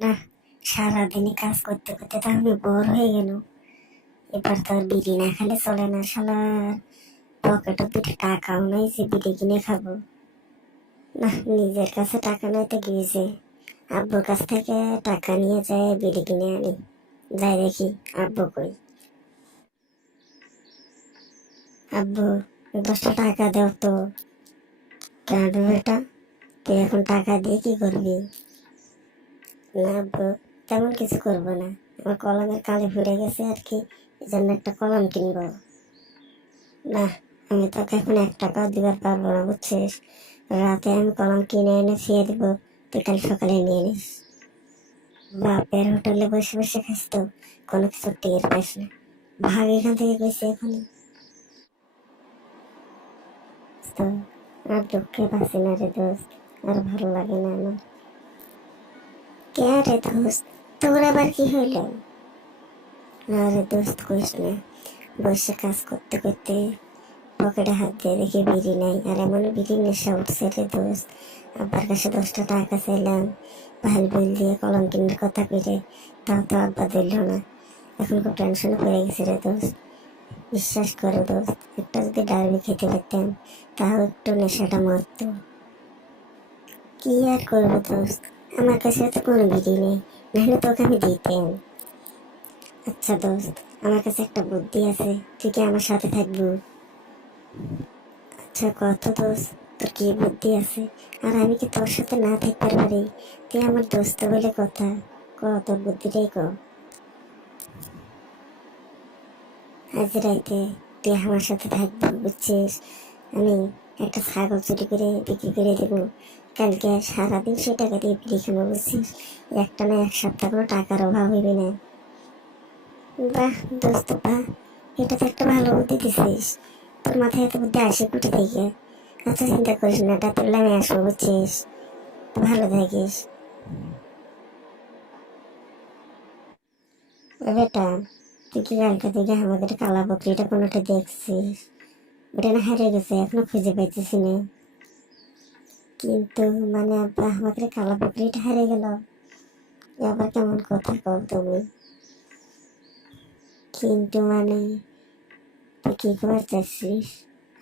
না, সারাদিনই কাজ করতে করতে তো আমি বোর হয়ে গেল। এবার তো আর বিড়ি না খেলে চলে না। শালার পকেটে দুটো টাকাও নাই যে বিড়ি কিনে খাবো। না, নিজের কাছে টাকা নাই তো গিয়েছে, আব্বুর কাছ থেকে টাকা নিয়ে যায় বিড়ি কিনে আনি। যাই দেখি আব্বু কই। আব্বু, 10টা টাকা দাও তো। কেন বেটা, তুই এখন টাকা দিয়ে কি করবি? না আব্বু, তেমন কিছু করবো না। আমার কলমের কালি ফুরে গেছে আর কি, এই জন্য একটা কলম কিনবো। না, আমি তোকে এখন 1 টাকাও দিবার পারবো না, বুঝছিস? রাতে আমি কলম কিনে এনে ফিরে দিব, তুই কাল সকালে নিয়ে নিস। বাপের হোটেলে বসে বসে খাস তো কোনো কিছু টের পাস না। ভাগ এখান থেকে গেছি এখনই। তো আর দুঃখে বাঁচি না রে দোস্ত, আর ভালো লাগে না আমার। কে রে দোস্ত, তোর আবার কি হইল? আরে দোস্ত কইস না, বসে কাজ করতে করতে পকেটে হাত দিয়ে দেখি বিড়ি নাই, আর এমন বিড়ি নেশা উঠছে রে দোস্ত। আব্বার কাছে 10টা টাকা চাইলাম, ভাল বল দিয়ে কলম কিনার কথা পেরে, তাও তো আব্বা দিল না। এখন খুব টেনশনে পড়ে গেছে রে দোস্ত। বিশ্বাস করো দোস্ত, একটা যদি ডারবি খেতে পারতাম তাও একটু নেশাটা মরতো। কি আর করবো দোস্ত, আমার কাছে তো কোনো বিড়ি নেই, নাহলে তোকে আমি দিতাম। আচ্ছা দোস্ত, আমার কাছে একটা বুদ্ধি আছে, তুই কি আমার সাথে থাকবো? আচ্ছা কত দোস্ত, তোর কি বুদ্ধি আছে? আর আমি কি তোর সাথে না থাকতে পারি? তুই আমার দোস্ত বলে কথা, ক তোর বুদ্ধিটাই ক। আজ রাইতে তুই আমার সাথে থাকবি, বুঝছিস? আমি একটা ছাগল চুরি করে বিক্রি করে দেবো, কালকে সারাদিন সে টাকা দিয়ে বিক্রি খাবো, বুঝছিস? একটা না 1 সপ্তাহ কোনো টাকার অভাব হইবে না। বাহ দোস্ত বাহ, এটা তো একটা ভালো বুদ্ধি দিছিস। তোর মাথায় এত বুদ্ধি আসে কুটি থেকে? আচ্ছা চিন্তা করিস না, এটা তুললে আমি আসবো, বুঝছিস? ভালো থাকিস। ও বেটা, তুই কি কালকে থেকে আমাদের কালা বকরিটা কোনোটা দেখছিস? ওটা না হারিয়ে গেছে, এখনো খুঁজে পাইতেছি না। কিন্তু মানে আব্বা, আমাদের কালা বকরিটা হারিয়ে গেল, এ আবার কেমন কথা কও তুমি? কিন্তু মানে তুই কি খবর চাচ্ছিস?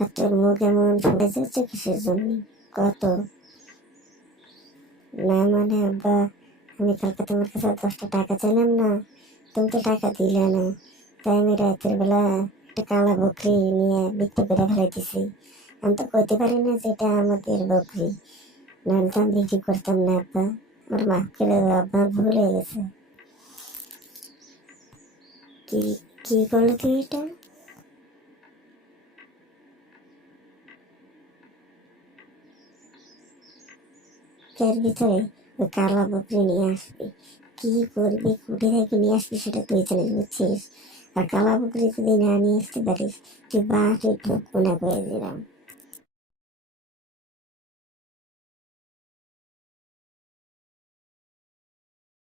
আর তোর মুখ এমন ফুটে যাচ্ছে কিসের জন্য? কত? না মানে আব্বা, আমি কালকে তোমার কাছে 10টা টাকা চাইলাম না, তুমি তো টাকা দিলে না। তাই আমি রাতের বেলা একটা কালা বকরি নিয়ে বিক্রি করে ফেলাইতেছি। আমি তো কইতে পারি না যে এটা আমাদের বকরি, নাহলে তো আমি বিক্রি করতাম না আব্বা। আমার মাফ করে দাও আব্বা, আমার ভুল হয়ে গেছে। কি কি করলো তুই এটা? এর ভিতরে ওই কালা বকরি নিয়ে আসবি, কি করবি কুটি থেকে নিয়ে আসবি সেটা তুই জানিস, বুঝছিস? আর কালা বকরি যদি না নিয়ে আসতে পারিস, তুই বাস একটু কোনা করে দিলাম।